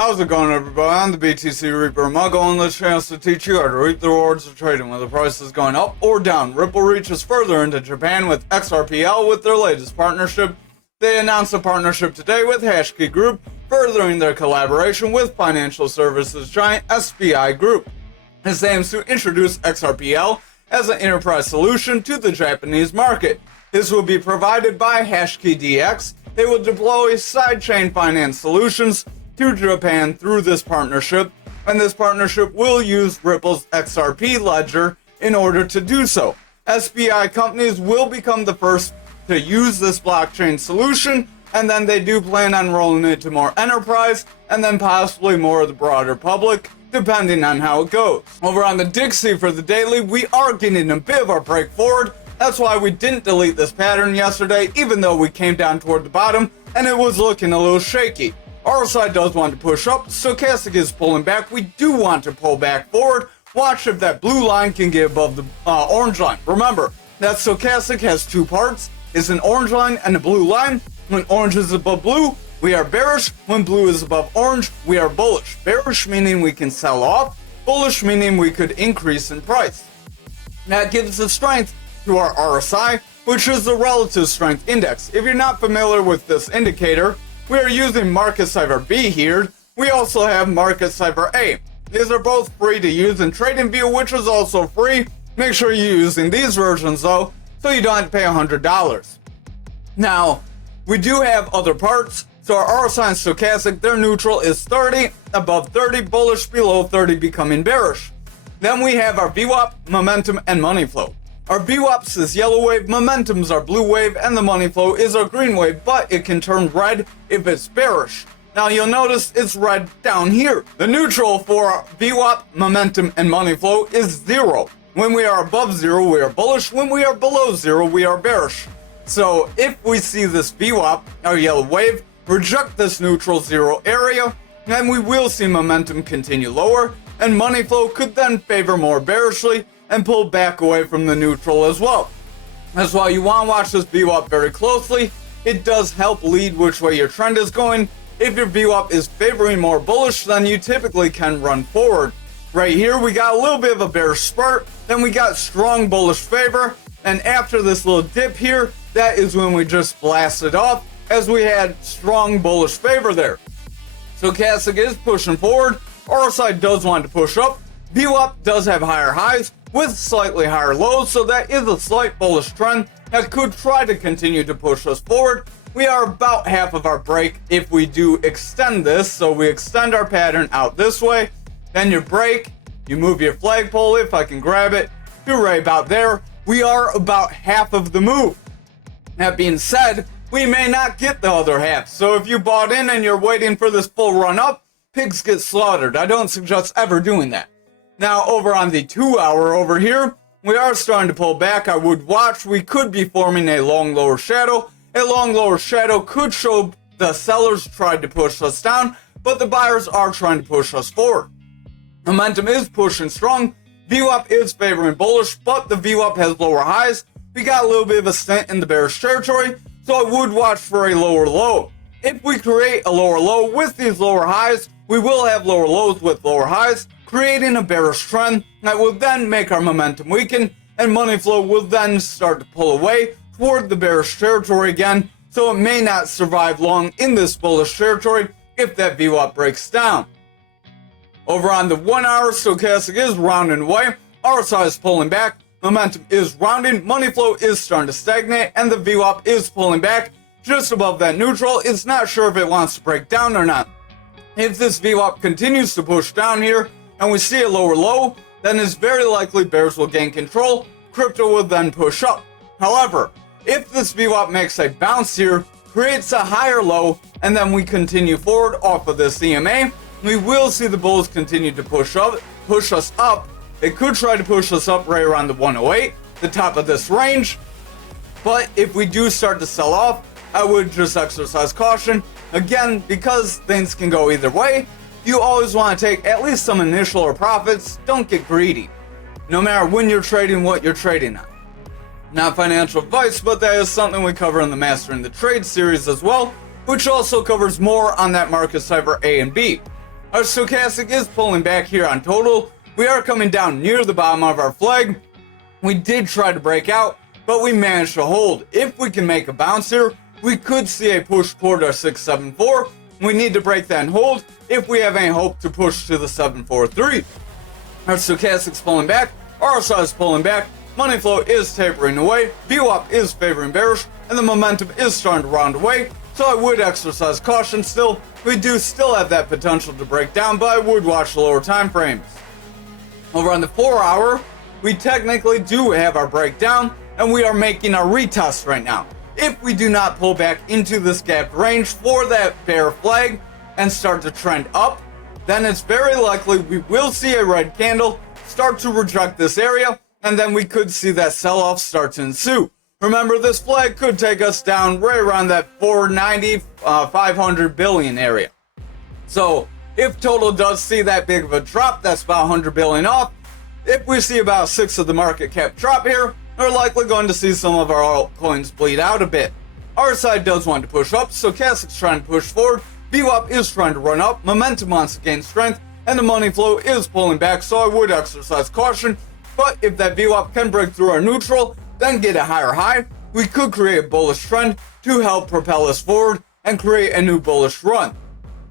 How's it going, everybody? I'm the BTC Reaper. My goal on this channel is to teach you how to reap the rewards of trading when the price is going up or down. Ripple reaches further into Japan with XRPL with their latest partnership. They announced a partnership today with Hashkey Group, furthering their collaboration with financial services giant SBI Group. This aims to introduce XRPL as an enterprise solution to the Japanese market. This will be provided by Hashkey DX. They will deploy sidechain finance solutions to Japan through this partnership, and this partnership will use Ripple's XRP ledger in order to do so. SBI companies will become the first to use this blockchain solution, and then they do plan on rolling it to more enterprise and then possibly more of the broader public, depending on how it goes. Over on the Dixie for the daily, we are getting a bit of a break forward. That's why we didn't delete this pattern yesterday, even though we came down toward the bottom and it was looking a little shaky. RSI does want to push up, stochastic is pulling back. We do want to pull back forward. Watch if that blue line can get above the orange line. Remember, that stochastic has two parts. It's an orange line and a blue line. When orange is above blue, we are bearish. When blue is above orange, we are bullish. Bearish meaning we can sell off. Bullish meaning we could increase in price. That gives the strength to our RSI, which is the relative strength index. If you're not familiar with this indicator, we are using Market Cipher B here. We also have Market Cipher A. These are both free to use in TradingView, which is also free. Make sure you're using these versions though, so you don't have to pay $100. Now, we do have other parts. So our RSI and stochastic, their neutral is 30, above 30, bullish, below 30, becoming bearish. Then we have our VWAP, momentum, and money flow. Our VWAPs is yellow wave, momentum's our blue wave, and the money flow is our green wave, but it can turn red if it's bearish. Now you'll notice it's red down here. The neutral for VWAP, momentum, and money flow is 0. When we are above 0, we are bullish. When we are below 0, we are bearish. So if we see this VWAP, our yellow wave, reject this neutral 0 area, then we will see momentum continue lower, and money flow could then favor more bearishly and pull back away from the neutral as well. That's why you want to watch this VWAP very closely. It does help lead which way your trend is going. If your VWAP is favoring more bullish, then you typically can run forward. Right here, we got a little bit of a bearish spurt, then we got strong bullish favor, and after this little dip here, that is when we just blasted off, as we had strong bullish favor there. Stochastic is pushing forward, RSI does want to push up, VWAP does have higher highs with slightly higher lows, so that is a slight bullish trend that could try to continue to push us forward. We are about half of our break if we do extend this, so we extend our pattern out this way, then you break, you move your flagpole, if I can grab it, you're right about there. We are about half of the move. That being said, we may not get the other half, so if you bought in and you're waiting for this full run up, pigs get slaughtered. I don't suggest ever doing that. Now over on the 2 hour over here, we are starting to pull back. I would watch. We could be forming a long lower shadow. A long lower shadow could show the sellers tried to push us down, but the buyers are trying to push us forward. Momentum is pushing strong. VWAP is favoring bullish, but the VWAP has lower highs. We got a little bit of a stint in the bearish territory, so I would watch for a lower low. If we create a lower low with these lower highs, we will have lower lows with lower highs, creating a bearish trend that will then make our momentum weaken, and money flow will then start to pull away toward the bearish territory again, so it may not survive long in this bullish territory if that VWAP breaks down. Over on the 1 hour, stochastic is rounding away, RSI is pulling back, momentum is rounding, money flow is starting to stagnate, and the VWAP is pulling back just above that neutral. It's not sure if it wants to break down or not. If this VWAP continues to push down here and we see a lower low, then it's very likely bears will gain control, crypto will then push up. However, if this VWAP makes a bounce here, creates a higher low, and then we continue forward off of this EMA, we will see the bulls continue to push us up. It could try to push us up right around the 108, the top of this range. But if we do start to sell off, I would just exercise caution. Again, because things can go either way, you always want to take at least some initial or profits. Don't get greedy, no matter when you're trading, what you're trading on. Not financial advice, but that is something we cover in the Mastering the Trade series as well, which also covers more on that Market Cipher A and B. Our stochastic is pulling back here on total. We are coming down near the bottom of our flag. We did try to break out, but we managed to hold. If we can make a bounce here, we could see a push toward our 674. We need to break that and hold if we have any hope to push to the 743. Our stochastic's pulling back, RSI is pulling back, money flow is tapering away, VWAP is favoring bearish, and the momentum is starting to round away, so I would exercise caution still. We do still have that potential to break down, but I would watch the lower time frames. Over on the 4 hour, we technically do have our breakdown, and we are making our retest right now. If we do not pull back into this gap range for that bear flag and start to trend up, then it's very likely we will see a red candle start to reject this area, and then we could see that sell-off start to ensue. Remember, this flag could take us down right around that 490, 500 billion area. So if total does see that big of a drop, that's about 100 billion off. If we see about 6 of the market cap drop here, we're likely going to see some of our altcoins bleed out a bit. Our side does want to push up, so stochastic's trying to push forward, VWAP is trying to run up, momentum wants to gain strength, and the money flow is pulling back, so I would exercise caution. But if that VWAP can break through our neutral, then get a higher high, we could create a bullish trend to help propel us forward and create a new bullish run.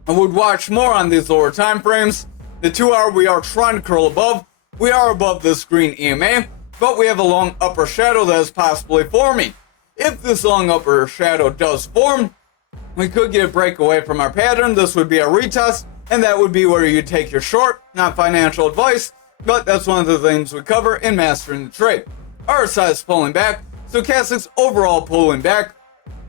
I would watch more on these lower time frames. The 2 hour we are trying to curl above. We are above this green EMA, but we have a long upper shadow that is possibly forming. If this long upper shadow does form, we could get a break away from our pattern. This would be a retest, and that would be where you take your short. Not financial advice, but that's one of the things we cover in Mastering the Trade. RSI is pulling back, stochastic's overall pulling back.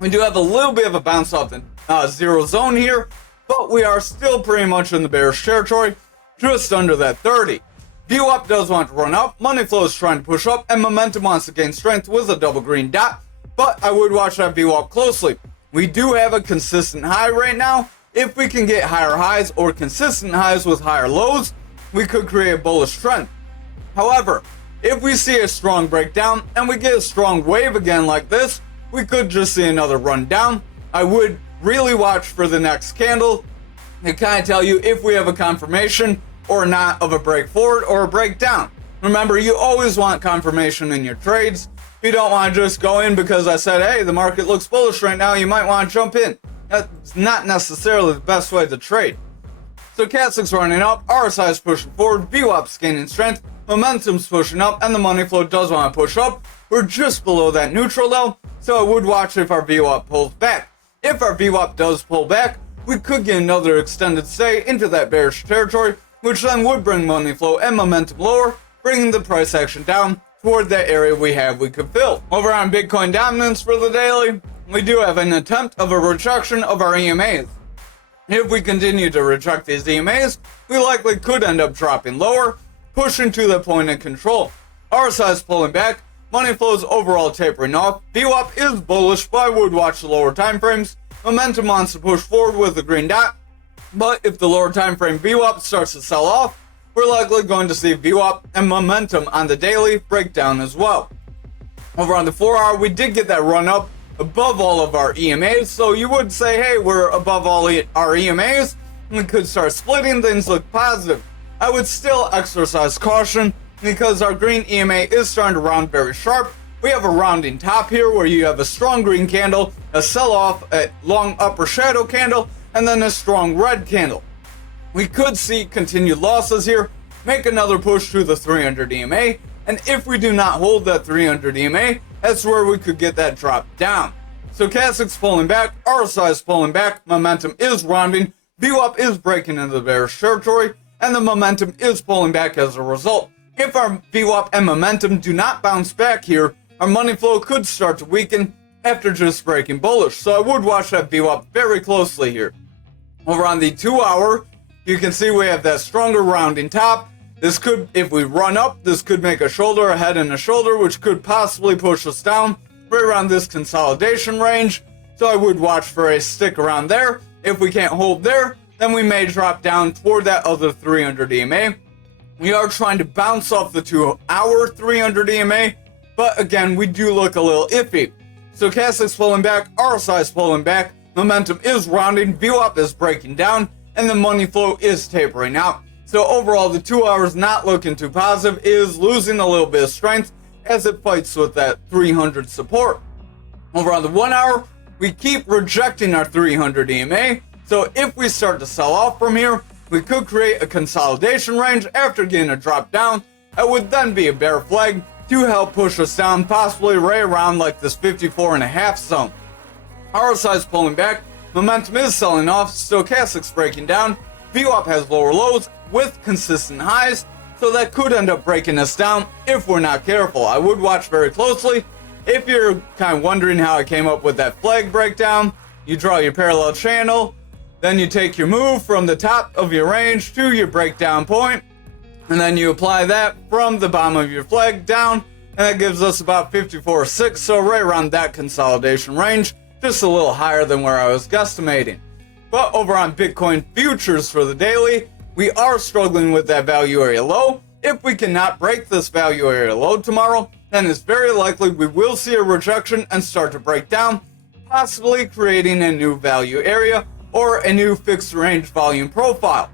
We do have a little bit of a bounce off the zero zone here, but we are still pretty much in the bearish territory, just under that 30. VWAP does want to run up, money flow is trying to push up, and momentum wants to gain strength with a double green dot, but I would watch that VWAP closely. We do have a consistent high right now. If we can get higher highs or consistent highs with higher lows, we could create a bullish trend. However, if we see a strong breakdown and we get a strong wave again like this, we could just see another run down. I would really watch for the next candle to kind of tell you if we have a confirmation or not of a break forward or a breakdown. Remember, you always want confirmation in your trades. You don't want to just go in because I said, hey, the market looks bullish right now, you might want to jump in. That's not necessarily the best way to trade. So stochastic's running up, RSI is pushing forward, VWAP's gaining strength, momentum's pushing up, and the money flow does want to push up. We're just below that neutral though, so I would watch if our VWAP pulls back. If our VWAP does pull back, we could get another extended stay into that bearish territory, which then would bring money flow and momentum lower, bringing the price action down toward that area we could fill. Over on Bitcoin dominance for the daily, we do have an attempt of a rejection of our EMAs. If we continue to reject these EMAs, we likely could end up dropping lower, pushing to the point of control. RSI is pulling back, money flow is overall tapering off, VWAP is bullish, but I would watch the lower time frames. Momentum wants to push forward with the green dot, but if the lower time frame VWAP starts to sell off, we're likely going to see VWAP and momentum on the daily break down as well. Over on the 4 hour, we did get that run up above all of our EMAs, so you would say, hey, we're above all our EMAs, we could start splitting, things look positive. I would still exercise caution because our green EMA is starting to round very sharp. We have a rounding top here where you have a strong green candle, a sell-off, a long upper shadow candle, and then a strong red candle. We could see continued losses here, make another push to the 300 EMA, and if we do not hold that 300 EMA, that's where we could get that drop down. So stochastic's pulling back, RSI is pulling back, momentum is rounding, VWAP is breaking into the bearish territory, and the momentum is pulling back as a result. If our VWAP and momentum do not bounce back here, our money flow could start to weaken after just breaking bullish, so I would watch that VWAP very closely here. Over on the 2 hour, you can see we have that stronger rounding top. This could, if we run up, this could make a shoulder, a head and a shoulder, which could possibly push us down right around this consolidation range. So I would watch for a stick around there. If we can't hold there, then we may drop down toward that other 300 EMA. We are trying to bounce off the 2 hour 300 EMA, but again, we do look a little iffy. So stochastic's pulling back, RSI is pulling back, momentum is rounding, VWAP is breaking down, and the money flow is tapering out. So overall, the 2 hours not looking too positive, is losing a little bit of strength as it fights with that 300 support. Over on the 1 hour, we keep rejecting our 300 EMA. So if we start to sell off from here, we could create a consolidation range after getting a drop down. It would then be a bear flag to help push us down, possibly right around like this 54.5 zone. RSI is pulling back, momentum is selling off, stochastics breaking down, VWAP has lower lows with consistent highs, so that could end up breaking us down if we're not careful. I would watch very closely. If you're kind of wondering how I came up with that flag breakdown, you draw your parallel channel, then you take your move from the top of your range to your breakdown point, and then you apply that from the bottom of your flag down, and that gives us about 54.6, so right around that consolidation range, just a little higher than where I was guesstimating. But over on Bitcoin futures for the daily, we are struggling with that value area low. If we cannot break this value area low tomorrow, then it's very likely we will see a rejection and start to break down, possibly creating a new value area or a new fixed range volume profile.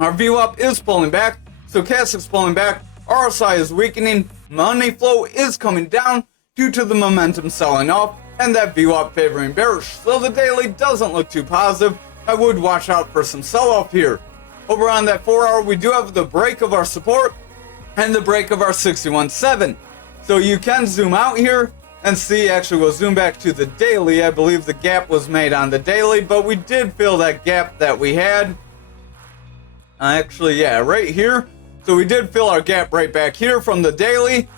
Our VWAP is pulling back, stochastics pulling back, RSI is weakening, money flow is coming down due to the momentum selling off and that VWAP favoring bearish. So the daily doesn't look too positive. I would watch out for some sell-off here. Over on that 4 hour, we do have the break of our support and the break of our 61.7. So you can zoom out here and see, actually we'll zoom back to the daily. I believe the gap was made on the daily, but we did fill that gap that we had. Right here. So we did fill our gap right back here from the daily.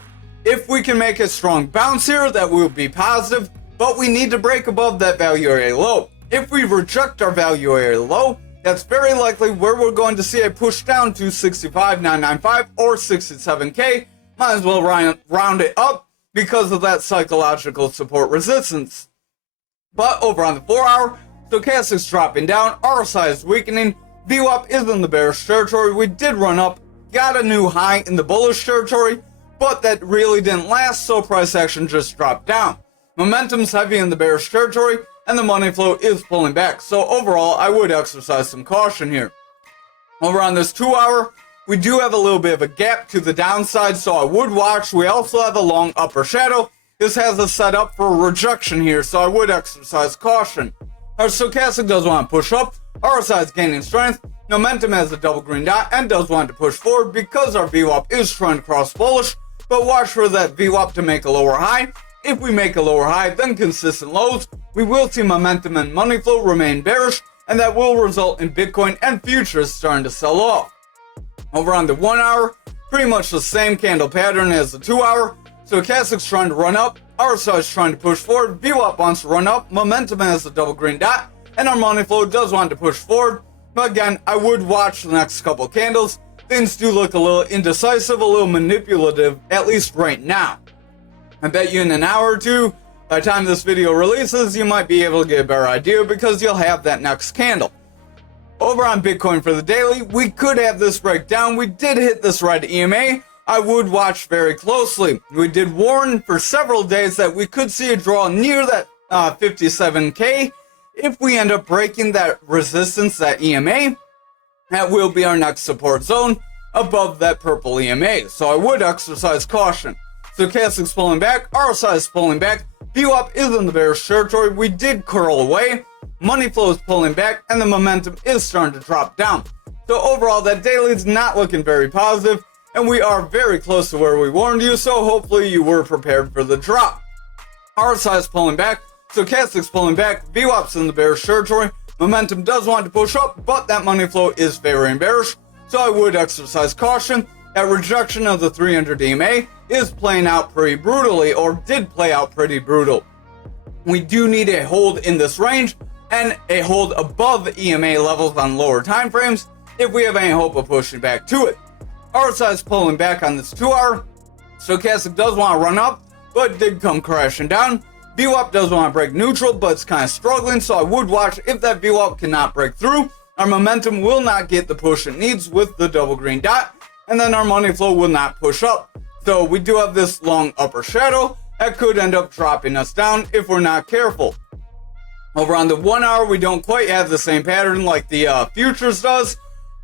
If we can make a strong bounce here, that will be positive, but we need to break above that value area low. If we reject our value area low, that's very likely where we're going to see a push down to 65,995 or 67K. Might as well round it up because of that psychological support resistance. But over on the 4 hour, stochastics dropping down, RSI is weakening, VWAP is in the bearish territory. We did run up, got a new high in the bullish territory, but that really didn't last, so price action just dropped down. Momentum's heavy in the bearish territory, and the money flow is pulling back. So overall, I would exercise some caution here. Over on this 2 hour, we do have a little bit of a gap to the downside, so I would watch. We also have a long upper shadow. This has us set up for a rejection here, so I would exercise caution. Our stochastic does want to push up. RSI is gaining strength. Momentum has a double green dot and does want to push forward because our VWAP is trying to cross bullish, but watch for that VWAP to make a lower high. If we make a lower high, then consistent lows, we will see momentum and money flow remain bearish, and that will result in Bitcoin and futures starting to sell off. Over on the 1 hour, pretty much the same candle pattern as the 2 hour. Stochastics trying to run up, RSI is trying to push forward, VWAP wants to run up, momentum has a double green dot, and our money flow does want to push forward. But again, I would watch the next couple candles. Things do look a little indecisive, a little manipulative, at least right now. I bet you in an hour or two, by the time this video releases, you might be able to get a better idea because you'll have that next candle. Over on Bitcoin for the daily, we could have this breakdown. We did hit this red EMA. I would watch very closely. We did warn for several days that we could see a draw near that 57K. If we end up breaking that resistance, that EMA, that will be our next support zone above that purple EMA. So I would exercise caution. Stochastics pulling back, RSI is pulling back, VWAP is in the bearish territory. We did curl away, money flow is pulling back, and the momentum is starting to drop down. So overall, that daily is not looking very positive, and we are very close to where we warned you, so hopefully you were prepared for the drop. RSI is pulling back, stochastics pulling back, VWAP's in the bearish territory, momentum does want to push up, but that money flow is favoring bearish, so I would exercise caution. That rejection of the 300 EMA is playing out pretty brutally, or did play out pretty brutal. We do need a hold in this range and a hold above EMA levels on lower time frames if we have any hope of pushing back to it. RSI is pulling back on this 2 hour. Stochastic does want to run up, but did come crashing down. VWAP does want to break neutral, but it's kind of struggling, so I would watch. If that VWAP cannot break through, our momentum will not get the push it needs with the double green dot, and then our money flow will not push up. So we do have this long upper shadow that could end up dropping us down if we're not careful. Over on the 1 hour, we don't quite have the same pattern like the futures does.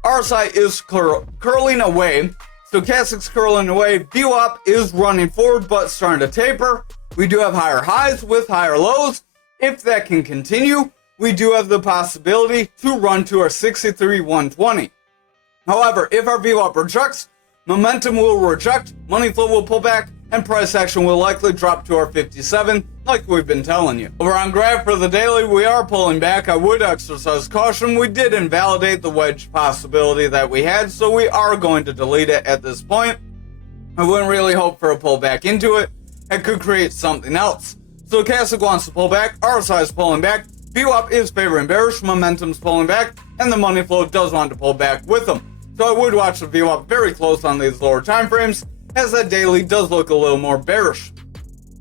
RSI is curling away. Stochastic's curling away. VWAP is running forward but starting to taper. We do have higher highs with higher lows. If that can continue, we do have the possibility to run to our 63,120. However, if our VWAP rejects, momentum will reject, money flow will pull back, and price action will likely drop to our 57, like we've been telling you. Over on graph for the daily, we are pulling back. I would exercise caution. We did invalidate the wedge possibility that we had, so we are going to delete it at this point. I wouldn't really hope for a pullback into it. It could create something else. Stochastic wants to pull back, RSI is pulling back, VWAP is favoring bearish, momentum's pulling back, and the money flow does want to pull back with them. So I would watch the VWAP very close on these lower time frames, as that daily does look a little more bearish.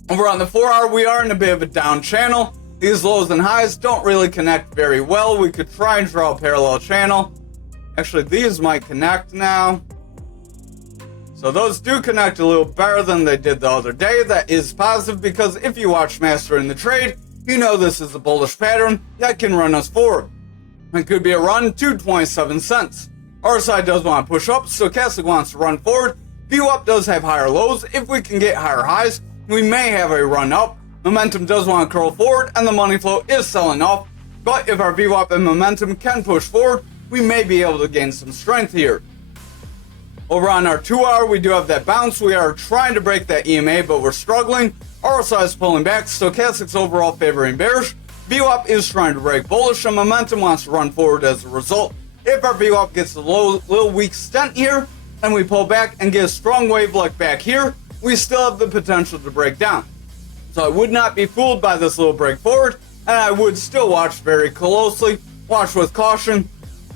Over on the 4 hour, we are in a bit of a down channel. These lows and highs don't really connect very well. We could try and draw a parallel channel. Actually, these might connect now. So those do connect a little better than they did the other day. That is positive because if you watch Mastering the Trade, you know this is a bullish pattern that can run us forward. It could be a run to 27 cents. RSI does want to push up, Stochastic wants to run forward. VWAP does have higher lows. If we can get higher highs, we may have a run up. Momentum does want to curl forward, and the money flow is selling off. But if our VWAP and momentum can push forward, we may be able to gain some strength here. Over on our 2 hour, we do have that bounce. We are trying to break that EMA, but we're struggling. RSI is pulling back. Stochastic's overall favoring bearish. VWAP is trying to break bullish, and momentum wants to run forward as a result. If our VWAP gets a little weak stent here, and we pull back and get a strong wave like back here, we still have the potential to break down. So I would not be fooled by this little break forward, and I would still watch very closely, watch with caution.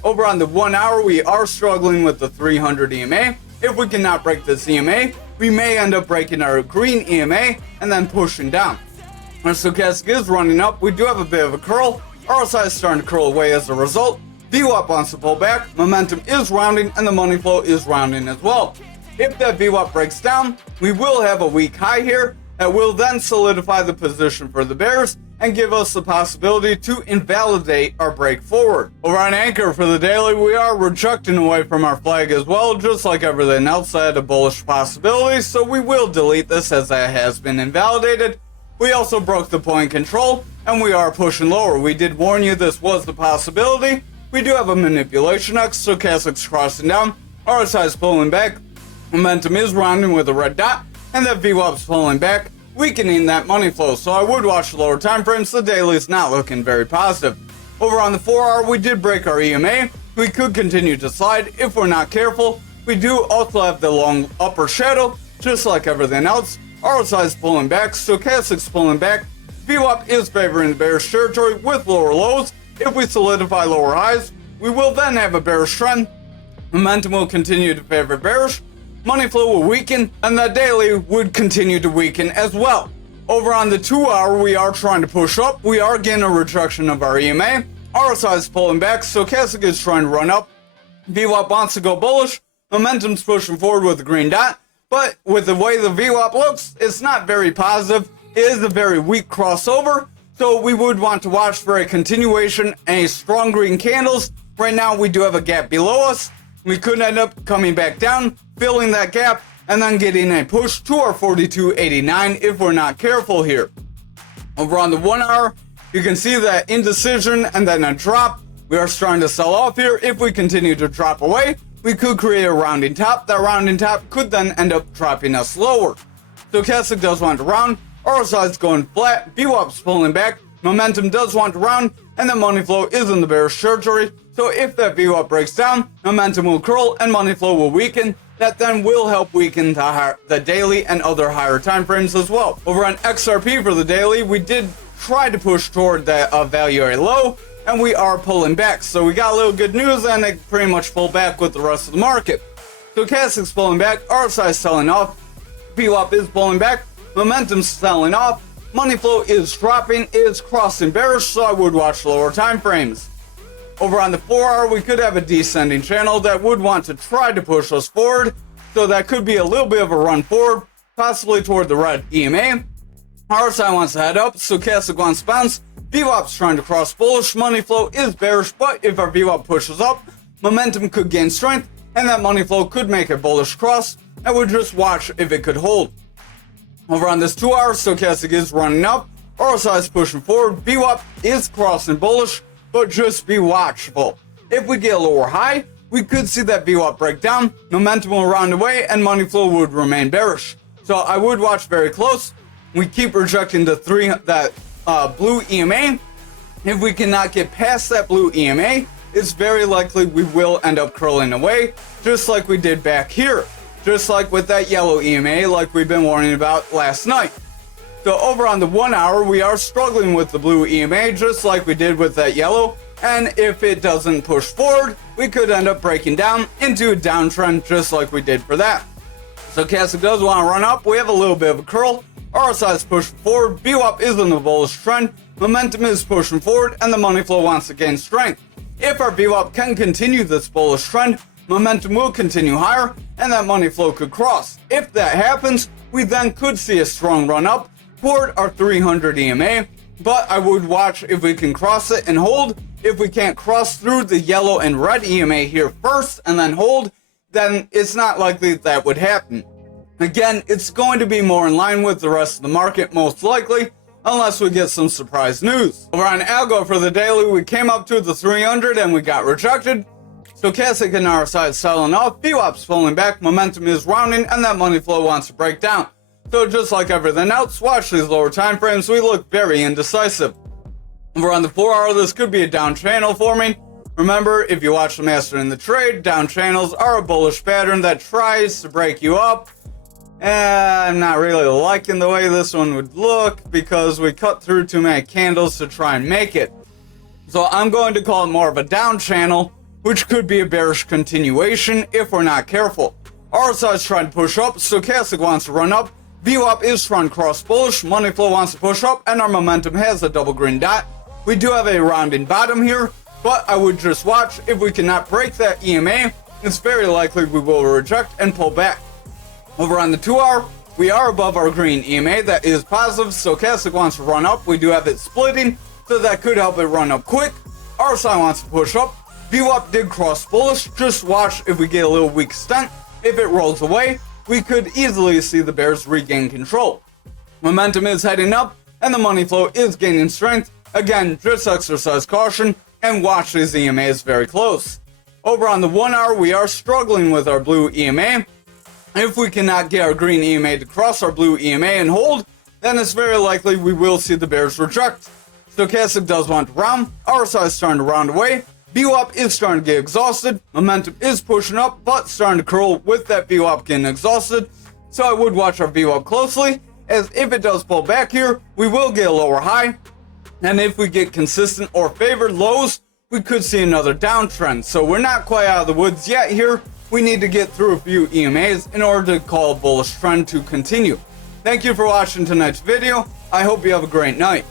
Over on the 1 hour, we are struggling with the 300 EMA. If we cannot break this EMA, we may end up breaking our green EMA and then pushing down. Our stochastic is running up. We do have a bit of a curl. RSI is starting to curl away as a result. VWAP wants to pull back. Momentum is rounding, and the money flow is rounding as well. If that VWAP breaks down, we will have a weak high here that will then solidify the position for the bears and give us the possibility to invalidate our break forward. Over on ankr for the daily, we are rejecting away from our flag as well, just like everything else that had a bullish possibility, so we will delete this as that has been invalidated. We also broke the point control, and we are pushing lower. We did warn you this was the possibility. We do have a manipulation X, stochastic's crossing down, RSI is pulling back, momentum is rounding with a red dot, and that VWAP's pulling back, weakening that money flow. So I would watch the lower time frames. The daily is not looking very positive. Over on the 4 hour, we did break our EMA. We could continue to slide if we're not careful. We do also have the long upper shadow, just like everything else. RSI is pulling back, stochastic's pulling back. VWAP is favoring the bearish territory with lower lows. If we solidify lower highs, we will then have a bearish trend. Momentum will continue to favor bearish. Money flow will weaken, and the daily would continue to weaken as well. Over on the 2 hour, we are trying to push up. We are getting a rejection of our EMA. RSI is pulling back. Stochastic is trying to run up. VWAP wants to go bullish. Momentum's pushing forward with a green dot. But with the way the VWAP looks, it's not very positive. It is a very weak crossover. So we would want to watch for a continuation and a strong green candles. Right now, we do have a gap below us. We could end up coming back down, filling that gap, and then getting a push to our 42.89 if we're not careful here. Over on the 1 hour, you can see that indecision and then a drop. We are starting to sell off here. If we continue to drop away, we could create a rounding top. That rounding top could then end up dropping us lower. Stochastic does want to round. RSI is going flat. VWAP's pulling back. Momentum does want to round, and the money flow is in the bearish territory. So if that VWAP breaks down, momentum will curl and money flow will weaken. That then will help weaken the daily and other higher time frames as well. Over on XRP for the daily, we did try to push toward that value area low, and we are pulling back. So we got a little good news, and it pretty much pulled back with the rest of the market. Stochastic's pulling back, RSI is selling off, VWAP is pulling back, momentum's selling off, money flow is dropping, is crossing bearish, so I would watch lower time frames. Over on the 4 hour, we could have a descending channel that would want to try to push us forward, so that could be a little bit of a run forward, possibly toward the red EMA. RSI wants to head up, stochastic wants to bounce, VWAP's trying to cross bullish, money flow is bearish, but if our VWAP pushes up, momentum could gain strength, and that money flow could make a bullish cross, and we'll just watch if it could hold. Over on this 2 hour, stochastic is running up, RSI is pushing forward, VWAP is crossing bullish, but just be watchful. If we get a lower high, we could see that VWAP break down, momentum will round away, and money flow would remain bearish. So I would watch very close. We keep rejecting the blue EMA. If we cannot get past that blue EMA, it's very likely we will end up curling away, just like we did back here. Just like with that yellow EMA, like we've been warning about last night. So over on the 1 hour, we are struggling with the blue EMA, just like we did with that yellow. And if it doesn't push forward, we could end up breaking down into a downtrend, just like we did for that. So stochastic does want to run up. We have a little bit of a curl. RSI is pushing forward. VWAP is in the bullish trend. Momentum is pushing forward, and the money flow wants to gain strength. If our VWAP can continue this bullish trend, momentum will continue higher, and that money flow could cross. If that happens, we then could see a strong run up toward our 300 EMA, but I would watch if we can cross it and hold. If we can't cross through the yellow and red EMA here first and then hold, then it's not likely that would happen. Again, it's going to be more in line with the rest of the market most likely, unless we get some surprise news. Over on algo for the daily, we came up to the 300 and we got rejected. Stochastic and RSI is selling off, VWAP's pulling back, momentum is rounding, and that money flow wants to break down. So just like everything else, watch these lower time frames, we look very indecisive. Over on the 4 hour, this could be a down channel forming. Remember, if you watch the master in the trade, down channels are a bullish pattern that tries to break you up. And I'm not really liking the way this one would look because we cut through too many candles to try and make it. So I'm going to call it more of a down channel, which could be a bearish continuation if we're not careful. RSI is trying to push up, stochastic wants to run up, VWAP is trying to cross bullish, money flow wants to push up, and our momentum has a double green dot. We do have a rounding bottom here, but I would just watch. If we cannot break that EMA, it's very likely we will reject and pull back. Over on the 2 hour, we are above our green EMA. That is positive. Stochastic wants to run up. We do have it splitting, so that could help it run up quick. RSI wants to push up. VWAP did cross bullish. Just watch if we get a little weak stent. If it rolls away, we could easily see the bears regain control. Momentum is heading up, and the money flow is gaining strength. Again, just exercise caution and watch these EMAs very close. Over on the 1 hour, we are struggling with our blue EMA. If we cannot get our green EMA to cross our blue EMA and hold, then it's very likely we will see the bears reject. Stochastic does want to round, RSI is starting to round away, VWAP is starting to get exhausted, momentum is pushing up, but starting to curl with that VWAP getting exhausted. So I would watch our VWAP closely, as if it does pull back here, we will get a lower high. And if we get consistent or favored lows, we could see another downtrend. So we're not quite out of the woods yet here. We need to get through a few EMAs in order to call a bullish trend to continue. Thank you for watching tonight's video. I hope you have a great night.